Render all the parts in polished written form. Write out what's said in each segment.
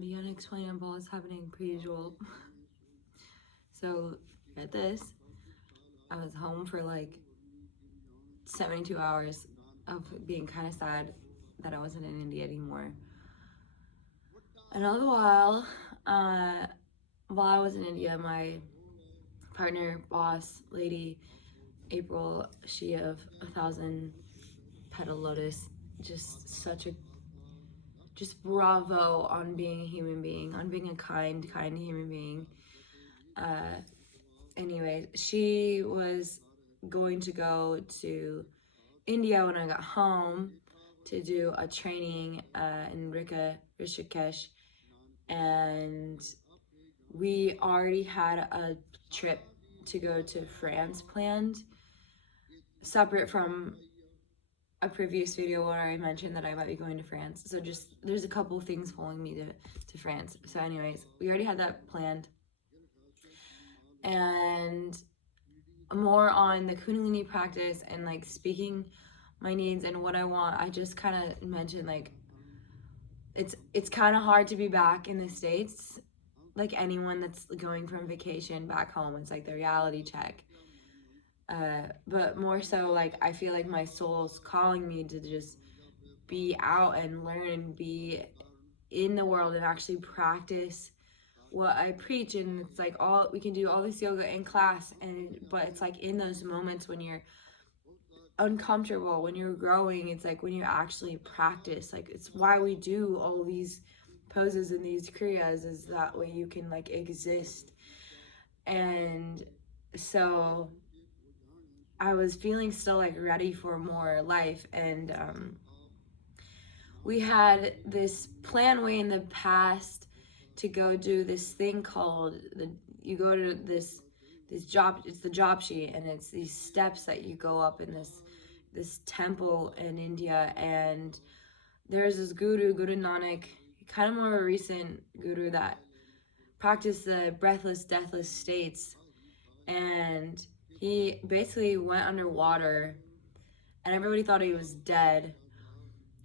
The unexplainable is happening per usual. So, get this. I was home for like 72 hours of being kind of sad that I wasn't in India anymore. And all the while I was in India, my partner, boss, lady, April, she of 1,000 petal lotus, just bravo on being a human being, on being a kind human being. Anyway, she was going to go to India when I got home to do a training in Rishikesh, and we already had a trip to go to France planned, separate from a previous video where I mentioned that I might be going to France. So just there's a couple things pulling me to France. So anyways, we already had that planned. And more on the Kundalini practice and like speaking my needs and what I want. I just kind of mentioned like it's kind of hard to be back in the States. Like anyone that's going from vacation back home, it's like the reality check. But more so, like I feel like my soul's calling me to just be out and learn and be in the world and actually practice what I preach. And it's like all we can do all this yoga in class, but it's like in those moments when you're uncomfortable, when you're growing, it's like when you actually practice. Like it's why we do all these poses and these kriyas, is that way you can like exist. And so I was feeling still like ready for more life, and we had this plan way in the past to go do this thing called you go to this job, it's the Japji, and it's these steps that you go up in this temple in India. And there's this Guru Nanak, kind of more of a recent guru, that practiced the breathless deathless states. And he basically went underwater and everybody thought he was dead,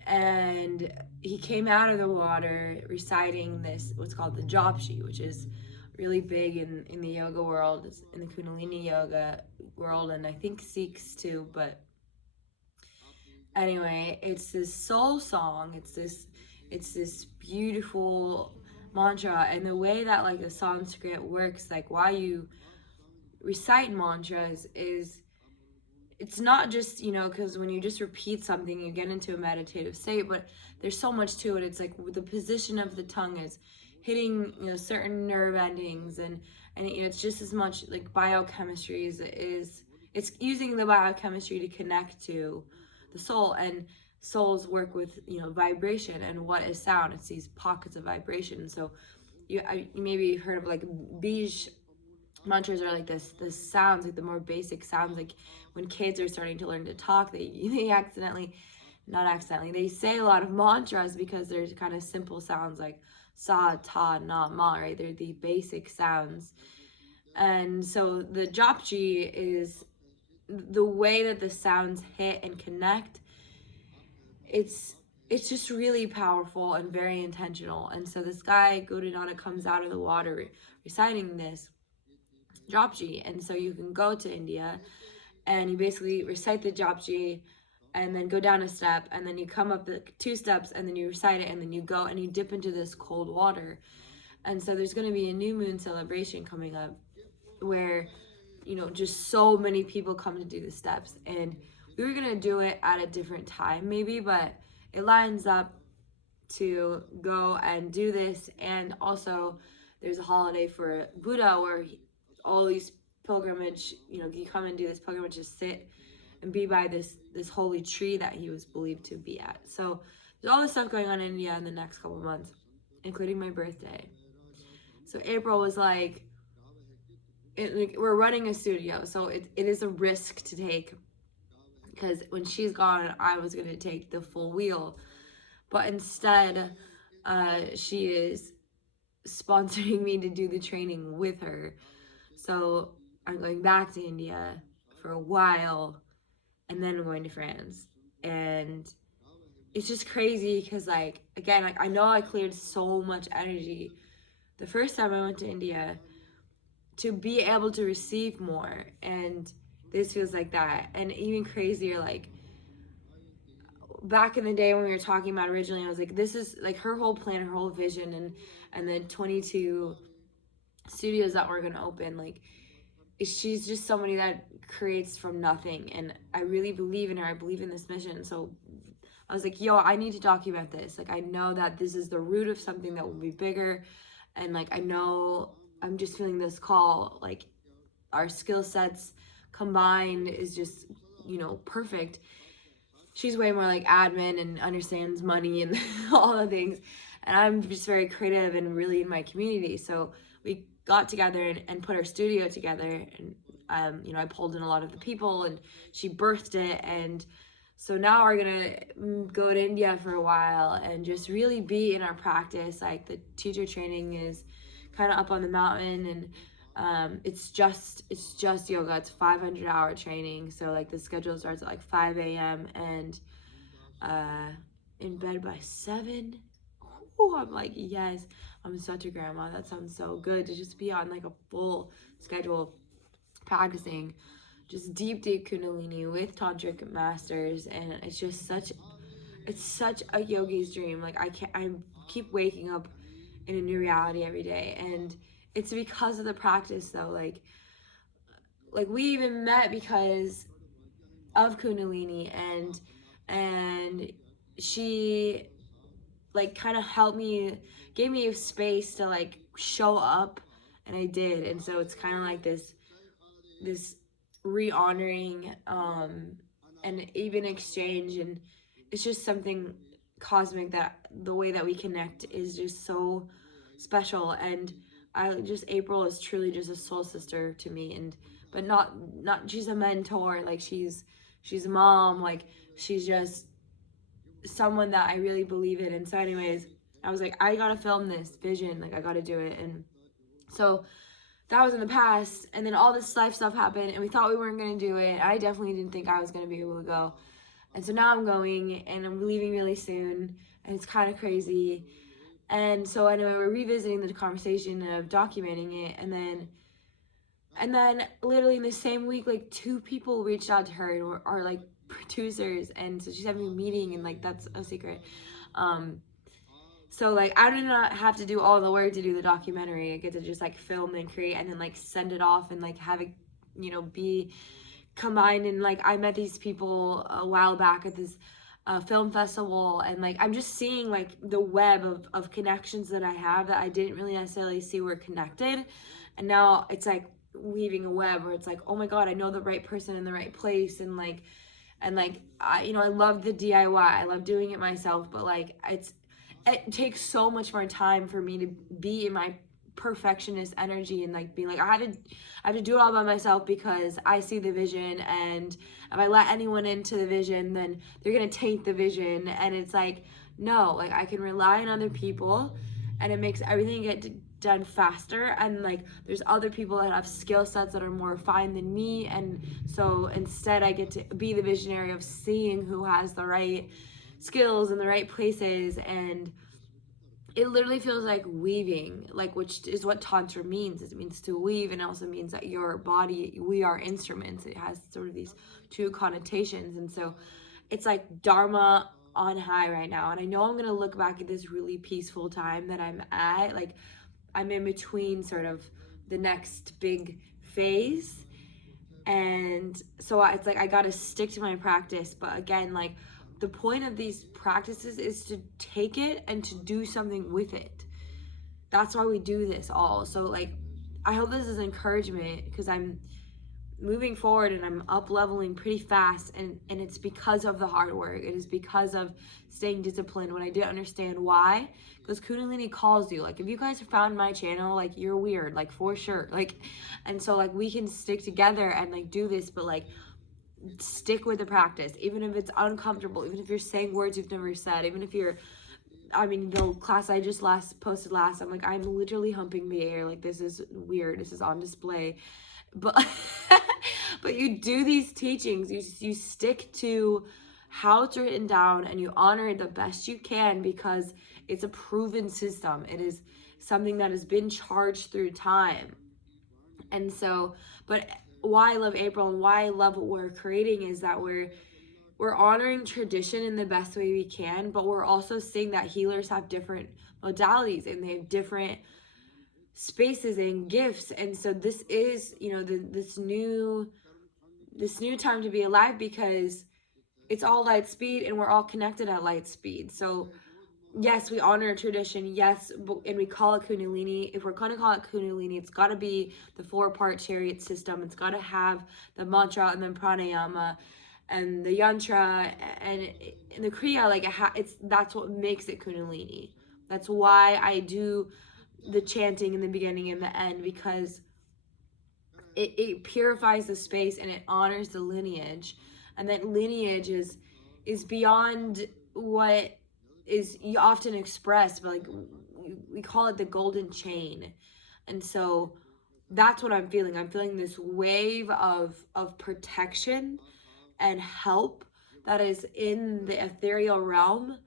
and he came out of the water reciting this what's called the Japji, which is really big in the yoga world, in the Kundalini yoga world, and I think Sikhs too. But anyway, it's this soul song. It's this beautiful mantra, and the way that like the Sanskrit works, like why you recite mantras is it's not just, because when you just repeat something, you get into a meditative state, but there's so much to it. It's like the position of the tongue is hitting, certain nerve endings, and it's just as much like biochemistry it's using the biochemistry to connect to the soul. And souls work with, vibration. And what is sound? It's these pockets of vibration. So you maybe heard of like Bij mantras, are like this sounds, like the more basic sounds. Like when kids are starting to learn to talk, they accidentally, not accidentally, they say a lot of mantras because there's kind of simple sounds like sa, ta, na, ma, right? They're the basic sounds. And so the Japji is the way that the sounds hit and connect. It's just really powerful and very intentional. And so this guy Guru Nanak comes out of the water reciting this Japji. And so you can go to India and you basically recite the Japji and then go down a step, and then you come up the 2 steps, and then you recite it, and then you go and you dip into this cold water. And so there's going to be a new moon celebration coming up where, just so many people come to do the steps. And we were going to do it at a different time maybe, but it lines up to go and do this. And also there's a holiday for Buddha where all these pilgrimage, you come and do this pilgrimage to sit and be by this holy tree that he was believed to be at. So there's all this stuff going on in India in the next couple months, including my birthday. So April was like, we're running a studio, so it is a risk to take, because when she's gone, I was going to take the full wheel. But instead, she is sponsoring me to do the training with her. So I'm going back to India for a while, and then I'm going to France. And it's just crazy because, like, again, like, I know I cleared so much energy the first time I went to India to be able to receive more, and this feels like that. And even crazier, like, back in the day when we were talking about originally, I was like, this is like her whole plan, her whole vision, and the 22 studios that we're gonna open. Like, she's just somebody that creates from nothing, and I really believe in her. I believe in this mission. So I was like, yo, I need to document this. Like, I know that this is the root of something that will be bigger, and like, I know I'm just feeling this call. Like, our skill sets combined is just, you know, perfect. She's way more like admin and understands money and all the things, and I'm just very creative and really in my community. So we got together and put our studio together, and you know, I pulled in a lot of the people, and she birthed it. And so now we're gonna go to India for a while and just really be in our practice. Like, the teacher training is kind of up on the mountain, and it's just yoga. It's 500-hour training. So like, the schedule starts at like 5 a.m. and in bed by 7. Ooh, I'm like, yes, I'm such a grandma. That sounds so good to just be on like a full schedule practicing just deep kundalini with tantric masters. And it's just such a yogi's dream. Like, I keep waking up in a new reality every day, and it's because of the practice though. Like we even met because of kundalini, and she like kind of helped me, gave me a space to like show up, and I did. And so it's kind of like this re-honoring and even exchange, and it's just something cosmic that the way that we connect is just so special. And April is truly just a soul sister to me, and but not she's a mentor. Like, she's a mom. Like, she's just someone that I really believe in. And so anyways, I was like, I gotta film this vision, like I gotta do it. And so that was in the past, and then all this life stuff happened, and we thought we weren't gonna do it. I definitely didn't think I was gonna be able to go, and so now I'm going, and I'm leaving really soon, and it's kind of crazy. And so anyway, we're revisiting the conversation of documenting it, and then literally in the same week, like 2 people reached out to her and are like producers, and so she's having a meeting, and like, that's a secret. So like, I do not have to do all the work to do the documentary. I get to just like film and create, and then like send it off, and like have it, you know, be combined. And like, I met these people a while back at this film festival, and like, I'm just seeing like the web of connections that I have that I didn't really necessarily see were connected. And now it's like weaving a web where it's like, oh my god, I know the right person in the right place. And I love the DIY. I love doing it myself, but like, it takes so much more time for me to be in my perfectionist energy, and like, being like, I have to do it all by myself because I see the vision, and if I let anyone into the vision, then they're gonna taint the vision. And it's like, no, like, I can rely on other people, and it makes everything get done faster. And like, there's other people that have skill sets that are more refined than me, and so instead I get to be the visionary of seeing who has the right skills in the right places. And it literally feels like weaving, like, which is what tantra means. It means to weave, and it also means that your body, we are instruments. It has sort of these 2 connotations. And so it's like dharma on high right now. And I know I'm gonna look back at this really peaceful time that I'm at. Like, I'm in between sort of the next big phase, and so it's like, I gotta stick to my practice. But again, like, the point of these practices is to take it and to do something with it. That's why we do this all. So like, I hope this is encouragement, because I'm moving forward and I'm up leveling pretty fast, and it's because of the hard work. It is because of staying disciplined when I didn't understand why. Because Kundalini calls you. Like, if you guys have found my channel, like, you're weird, like, for sure. Like, and so like, we can stick together and like do this, but like, stick with the practice, even if it's uncomfortable, even if you're saying words you've never said, even if you're, I mean, the class I just posted last, I'm like, I'm literally humping the air, like, this is weird, this is on display, but but you do these teachings, you stick to how it's written down and you honor it the best you can, because it's a proven system. It is something that has been charged through time. And so, but why I love April and why I love what we're creating is that we're honoring tradition in the best way we can, but we're also seeing that healers have different modalities and they have different spaces and gifts. And so this is, this new time to be alive, because it's all light speed and we're all connected at light speed. So yes, we honor tradition, yes, and we call it Kundalini. If we're going to call it Kundalini, it's got to be the 4-part chariot system. It's got to have the mantra and then pranayama and the yantra and the kriya. Like that's what makes it Kundalini. That's why I do the chanting in the beginning and the end, because it purifies the space and it honors the lineage. And that lineage is beyond what is often expressed, but like we call it the golden chain. And so that's what I'm feeling. I'm feeling this wave of protection and help that is in the ethereal realm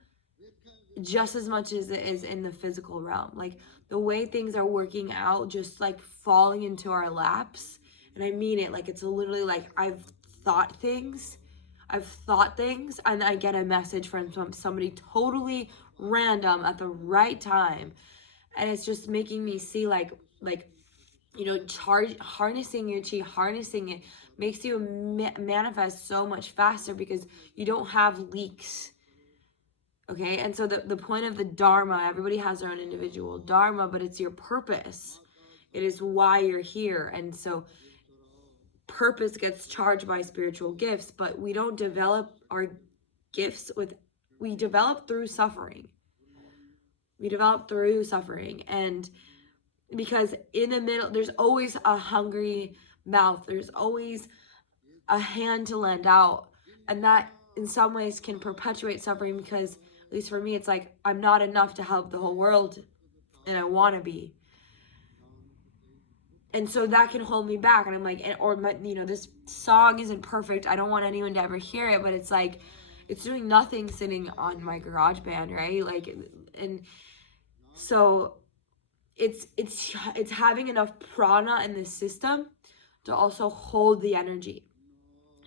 just as much as it is in the physical realm. Like the way things are working out, just like falling into our laps. And I mean it, like it's literally like I've thought things and I get a message from somebody totally random at the right time. And it's just making me see like harnessing your chi, harnessing it makes you manifest so much faster because you don't have leaks. Okay, and so the point of the Dharma, everybody has their own individual Dharma, but it's your purpose. It is why you're here. And so purpose gets charged by spiritual gifts, but we don't develop our gifts we develop through suffering. And because in the middle, there's always a hungry mouth. There's always a hand to lend out. And that in some ways can perpetuate suffering, because at least for me, it's like I'm not enough to help the whole world, and I want to be. And so that can hold me back. And I'm like, this song isn't perfect. I don't want anyone to ever hear it, but it's like, it's doing nothing sitting on my GarageBand, right? Like, and so it's having enough prana in the system to also hold the energy.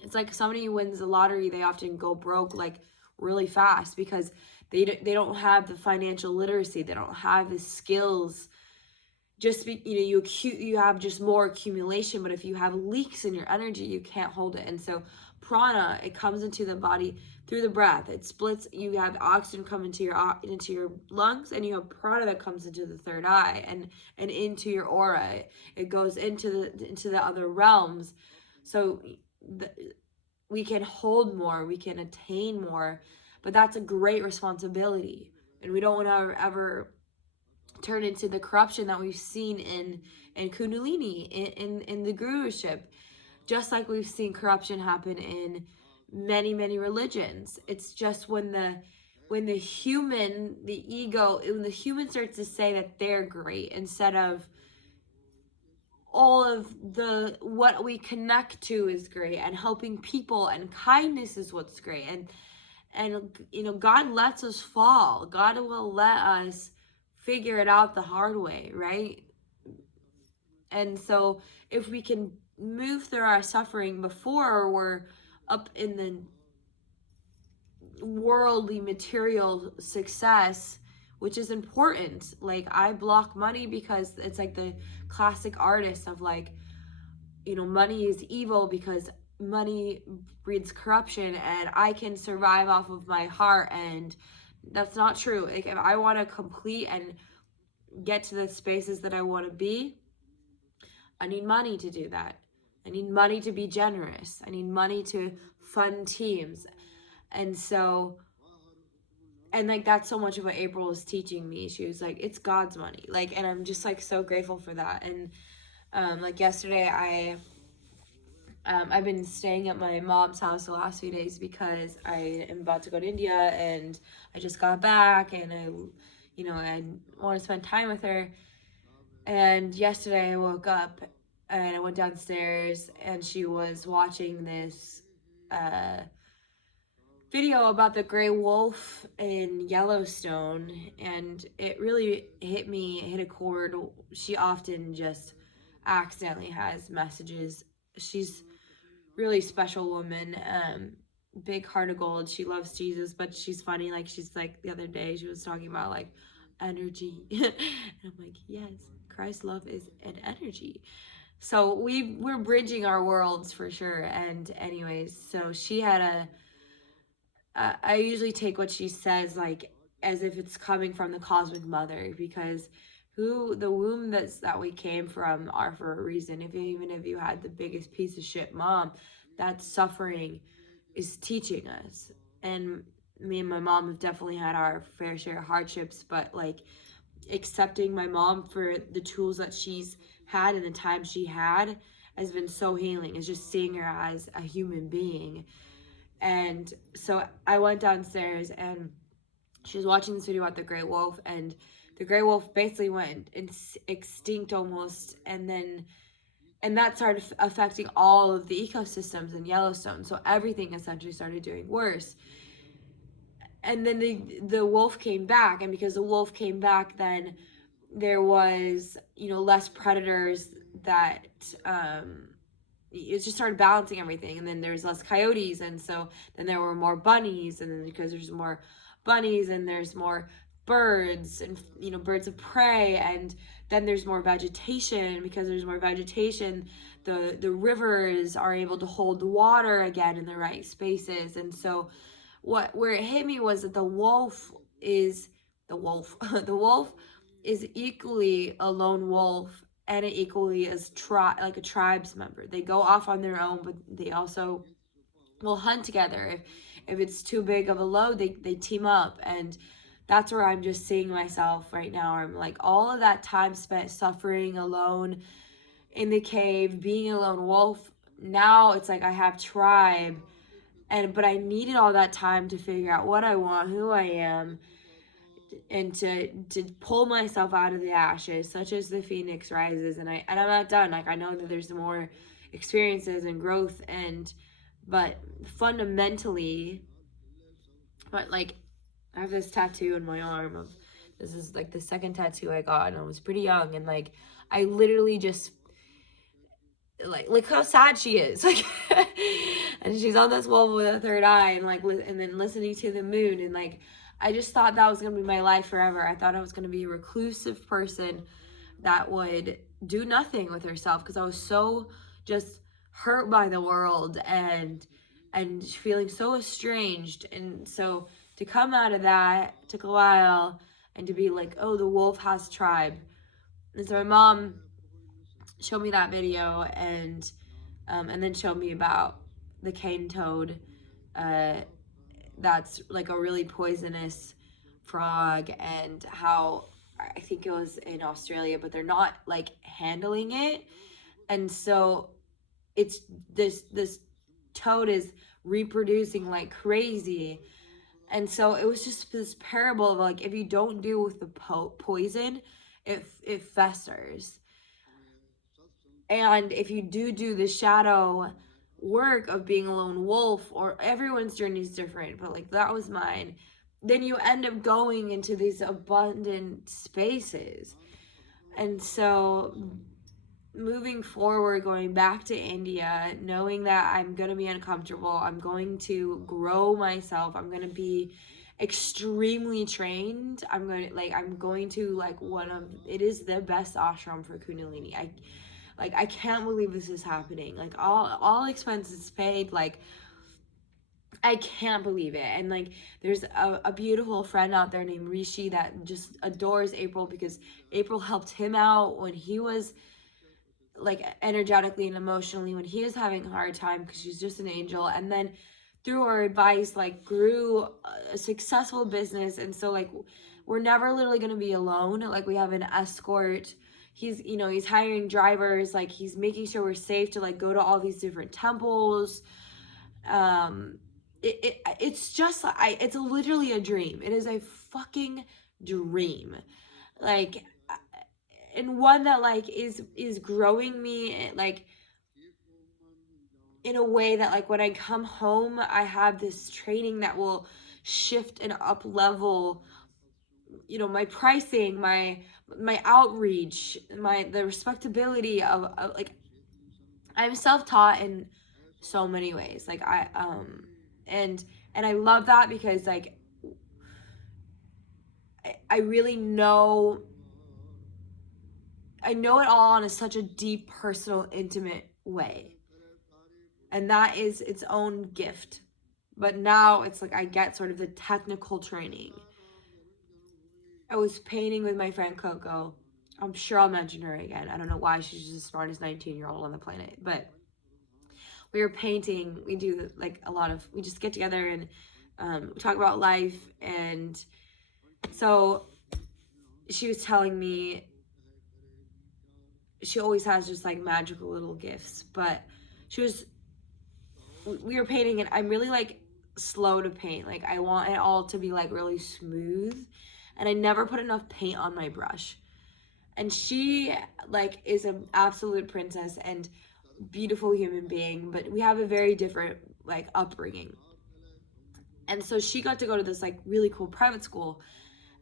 It's like somebody who wins the lottery, they often go broke like really fast because they don't have the financial literacy. They don't have the skills. You have just more accumulation, but if you have leaks in your energy, you can't hold it. And so prana, it comes into the body through the breath. It splits. You have oxygen come into your lungs, and you have prana that comes into the third eye and into your aura. It goes into the other realms. So we can hold more, we can attain more, but that's a great responsibility. And we don't want to ever turn into the corruption that we've seen in Kundalini, in the guruship, just like we've seen corruption happen in many, many religions. It's just when the human starts to say that they're great instead of all of what we connect to is great, and helping people and kindness is what's great. And God lets us fall. God will let us figure it out the hard way, right? And so if we can move through our suffering before we're up in the worldly material success, which is important. Like I block money because it's like the classic artist of like, money is evil because money breeds corruption and I can survive off of my heart. And that's not true. Like if I want to complete and get to the spaces that I want to be, I need money to do that. I need money to be generous. I need money to fund teams. And so, and like that's so much of what April was teaching me. She was like, it's God's money. Like, and I'm just like so grateful for that. And like yesterday I've been staying at my mom's house the last few days because I am about to go to India and I just got back and I want to spend time with her. And yesterday I woke up and I went downstairs and she was watching this video about the gray wolf in Yellowstone, and it really hit a chord. She often just accidentally has messages. She's really special woman, big heart of gold. She loves Jesus, but she's funny. Like, she's like, the other day she was talking about like energy. And I'm like, yes, Christ's love is an energy. So we're bridging our worlds for sure. And anyways, so she had I usually take what she says like as if it's coming from the cosmic mother, because the womb that we came from are for a reason. Even if you had the biggest piece of shit mom, that suffering is teaching us. And me and my mom have definitely had our fair share of hardships, but like accepting my mom for the tools that she's had and the time she had has been so healing. It's just seeing her as a human being. And so I went downstairs and she was watching this video about the gray wolf, and the gray wolf basically went extinct almost, and that started affecting all of the ecosystems in Yellowstone. So everything essentially started doing worse. And then the wolf came back, and because the wolf came back, then there was, less predators that it just started balancing everything. And then there's less coyotes, and so then there were more bunnies, and then because there's more bunnies and there's more birds and birds of prey, and then there's more vegetation. Because there's more vegetation, the rivers are able to hold the water again in the right spaces. And so where it hit me was that the wolf is the wolf is equally a lone wolf and equally as like a tribes member. They go off on their own, but they also will hunt together. If it's too big of a load, they team up. And that's where I'm just seeing myself right now. I'm like, all of that time spent suffering alone in the cave, being a lone wolf, now it's like I have tribe. But I needed all that time to figure out what I want, who I am, and to pull myself out of the ashes, such as the phoenix rises. And I'm not done. Like, I know that there's more experiences and growth, but fundamentally, like, I have this tattoo in my arm this is like the second tattoo I got, and I was pretty young, and like I literally just like, look how sad she is, like, and she's on this wall with a third eye, and like, and then listening to the moon, and like, I just thought that was gonna be my life forever. I thought I was gonna be a reclusive person that would do nothing with herself, because I was so just hurt by the world and feeling so estranged. And so to come out of that took a while, and to be like, oh, the wolf has tribe. And so my mom showed me that video, and then showed me about the cane toad, that's like a really poisonous frog, and how I think it was in Australia, but they're not like handling it. And so it's this toad is reproducing like crazy. And so it was just this parable of like, if you don't deal with the poison, it festers. And if you do the shadow work of being a lone wolf, or everyone's journey is different, but like that was mine, then you end up going into these abundant spaces. And so moving forward, going back to India, knowing that I'm going to be uncomfortable, I'm going to grow myself, I'm going to be extremely trained, I'm going to like it is the best ashram for Kundalini. I can't believe this is happening. Like, all expenses paid. Like, I can't believe it. And like, there's a beautiful friend out there named Rishi that just adores April, because April helped him out when he was like energetically and emotionally, when he was having a hard time, because she's just an angel. And then through her advice, like, grew a successful business. And so like, we're never literally going to be alone. Like, we have an escort. He's hiring drivers, like, he's making sure we're safe to like go to all these different temples. It's just it's literally a dream. It is a fucking dream, like, and one that like is growing me. Like, in a way that like when I come home, I have this training that will shift and up level, my pricing, my outreach, the respectability of like, I'm self-taught in so many ways. Like and I love that because like I really know it all in such a deep, personal, intimate way. And that is its own gift. But now it's like I get sort of the technical training. I was painting with my friend Coco. I'm sure I'll mention her again. I don't know why, she's just the smartest 19-year-old on the planet. But we were painting. We do like a lot of, we just get together and we talk about life. And so she was telling me she always has just like magical little gifts. But we were painting and I'm really like slow to paint. Like I want it all to be like really smooth. And I never put enough paint on my brush. And she like is an absolute princess and beautiful human being, but we have a very different like upbringing. And so she got to go to this like really cool private school,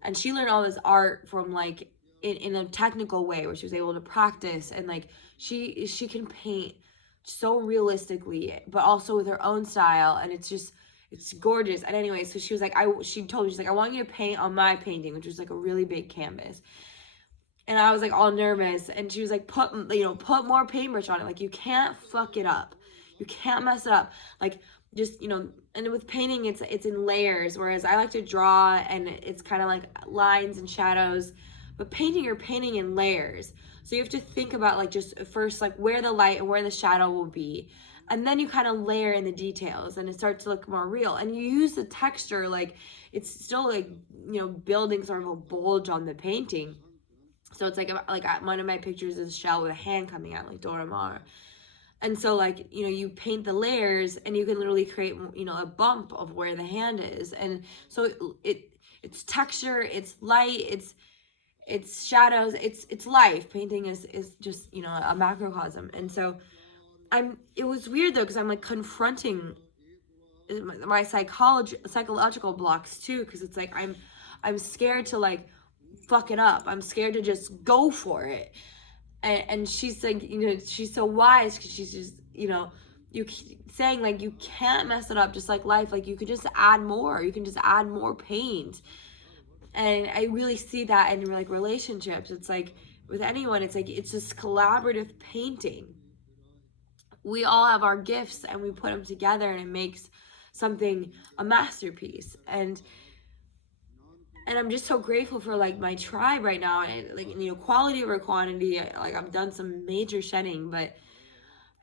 and she learned all this art from like in a technical way where she was able to practice, and like she can paint so realistically but also with her own style, and it's gorgeous. And anyway, so she was like, she told me, she's like, I want you to paint on my painting, which was like a really big canvas. And I was like all nervous, and she was like, put more paintbrush on it. Like you can't fuck it up. You can't mess it up. Like just, and with painting it's in layers, whereas I like to draw and it's kind of like lines and shadows. But painting, you're painting in layers. So you have to think about like just first like where the light and where the shadow will be. And then you kind of layer in the details and it starts to look more real. And you use the texture, like it's still like, building sort of a bulge on the painting. So it's like one of my pictures is a shell with a hand coming out, like Dora Maar. And so like, you paint the layers and you can literally create, a bump of where the hand is. And so it's texture, it's light, it's shadows, it's life. Painting is just, a macrocosm. And so it was weird though, because I'm like confronting my psychological blocks too, because it's like I'm scared to like fuck it up. I'm scared to just go for it. And she's like, she's so wise, because she's just, you saying like you can't mess it up, just like life. Like you could just add more. You can just add more paint. And I really see that in like relationships. It's like with anyone, it's like it's this collaborative painting. We all have our gifts and we put them together and it makes something a masterpiece. And I'm just so grateful for like my tribe right now, and like, quality over quantity. Like I've done some major shedding, but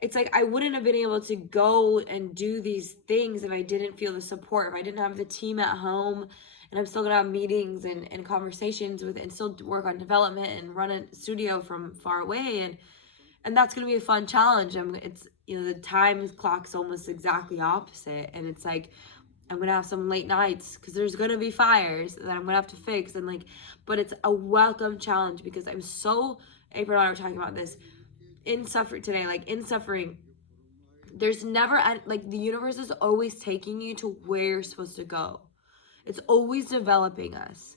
it's like I wouldn't have been able to go and do these things if I didn't feel the support, if I didn't have the team at home. And I'm still gonna have meetings and conversations with, and still work on development and run a studio from far away, and that's gonna be a fun challenge. It's the time clock's almost exactly opposite, and it's like I'm gonna have some late nights because there's gonna be fires that I'm gonna have to fix, and like, but it's a welcome challenge because I'm so, April and I were talking about this in suffering, there's never, like, the universe is always taking you to where you're supposed to go. It's always developing us.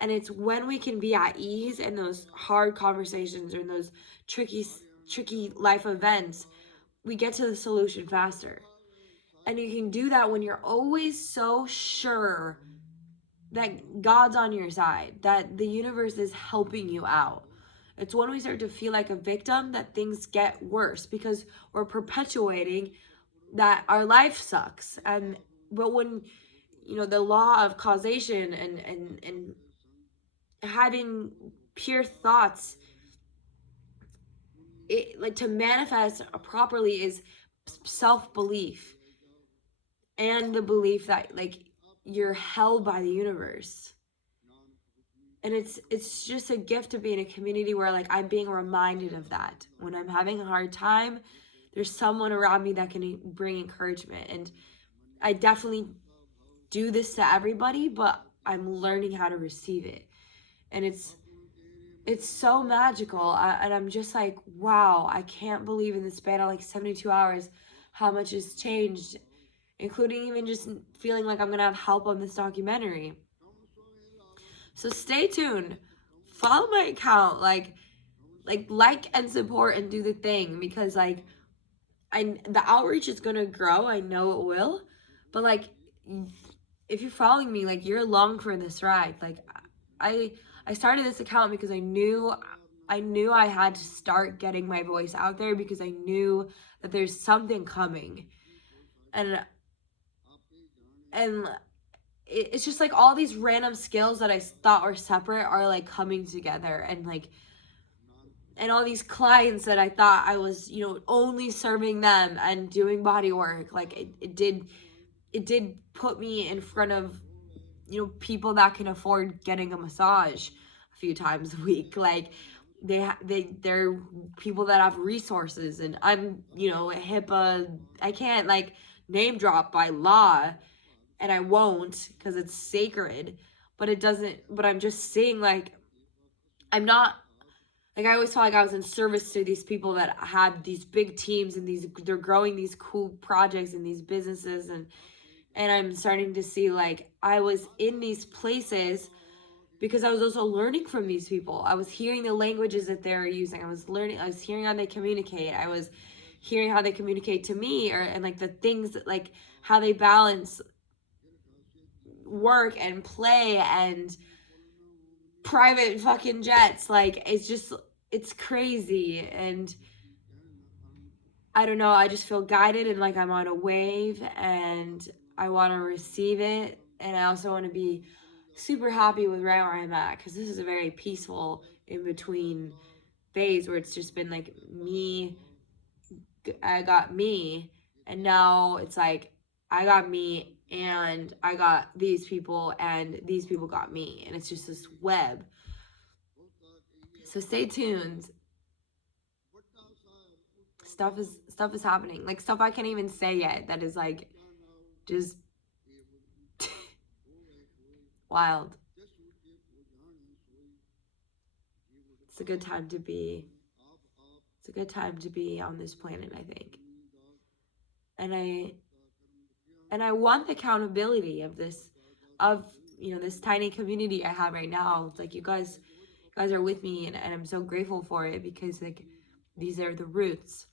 And it's when we can be at ease in those hard conversations or in those tricky life events, we get to the solution faster. And you can do that when you're always so sure that God's on your side, that the universe is helping you out. It's when we start to feel like a victim that things get worse, because we're perpetuating that our life sucks. But when, the law of causation and having pure thoughts, it, like, to manifest properly is self-belief and the belief that like you're held by the universe. And it's just a gift to be in a community where like I'm being reminded of that. When I'm having a hard time, there's someone around me that can bring encouragement. And I definitely do this to everybody, but I'm learning how to receive it. And it's so magical. And I'm just like, wow, I can't believe in the span of like 72 hours how much has changed, including even just feeling like I'm gonna have help on this documentary. So stay tuned. Follow my account, like and support and do the thing, because like the outreach is gonna grow. I know it will, but like if you're following me, like you're along for this ride. Like I started this account because I knew I had to start getting my voice out there, because I knew that there's something coming, and it's just like all these random skills that I thought were separate are like coming together, and like and all these clients that I thought I was, you know, only serving them and doing body work, like it did put me in front of, you know, people that can afford getting a massage a few times a week. Like they're people that have resources, and I'm, you know, HIPAA, I can't like name drop by law, and I won't because it's sacred, but it doesn't, but I'm just saying, like, I'm not, like, I always felt like I was in service to these people that had these big teams, and they're growing these cool projects and these businesses, and I'm starting to see like I was in these places because I was also learning from these people. I was hearing the languages that they're using. I was hearing how they communicate. I was hearing how they communicate to me, and like the things that, like, how they balance work and play and private fucking jets. Like, it's crazy. And I don't know, I just feel guided, and like I'm on a wave, and I want to receive it. And I also want to be super happy with where I'm at, because this is a very peaceful in between phase where it's just been like me, I got me, and now it's like I got me, and I got these people, and these people got me, and it's just this web. So stay tuned. Stuff is happening, like stuff I can't even say yet, that is like just wild. It's a good time to be on this planet, I think. And I want the accountability of this, of, you know, this tiny community I have right now. It's like you guys are with me, and I'm so grateful for it, because like these are the roots.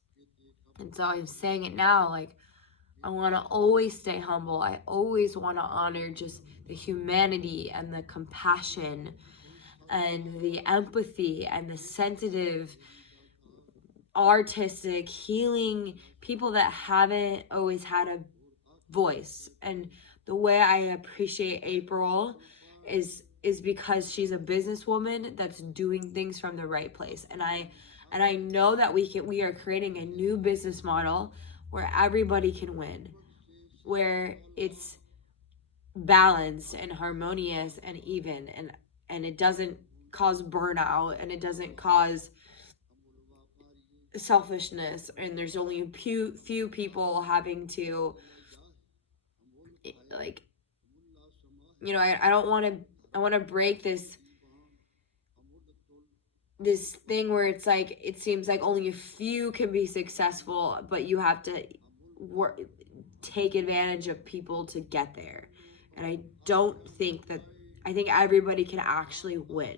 And so I'm saying it now, like I want to always stay humble. I always want to honor just the humanity and the compassion and the empathy and the sensitive, artistic, healing people that haven't always had a voice. And the way I appreciate April is because she's a businesswoman that's doing things from the right place. And I know that we are creating a new business model where everybody can win, where it's balanced and harmonious and even, and it doesn't cause burnout, and it doesn't cause selfishness, and there's only a few people having to, like, you know, I don't want to, I want to break this thing where it's like it seems like only a few can be successful, but you have to take advantage of people to get there. And I don't think that, I think everybody can actually win.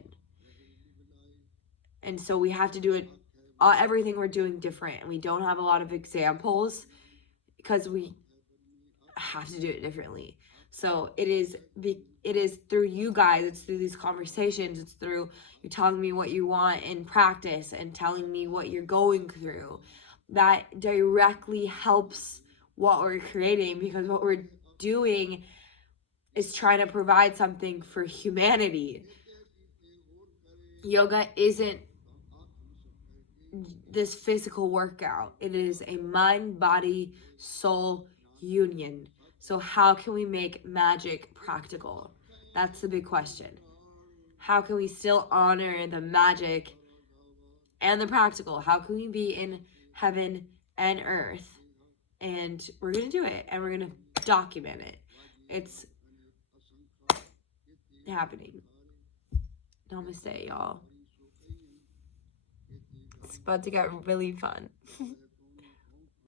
And so we have to do it, everything we're doing different, and we don't have a lot of examples because we have to do it differently. So it is through you guys, it's through these conversations, it's through you telling me what you want in practice and telling me what you're going through, that directly helps what we're creating, because what we're doing is trying to provide something for humanity. Yoga isn't this physical workout. It is a mind, body, soul union. So how can we make magic practical? That's the big question. How can we still honor the magic and the practical? How can we be in heaven and earth? And we're going to do it, and we're going to document it. It's happening. Namaste, y'all. It's about to get really fun.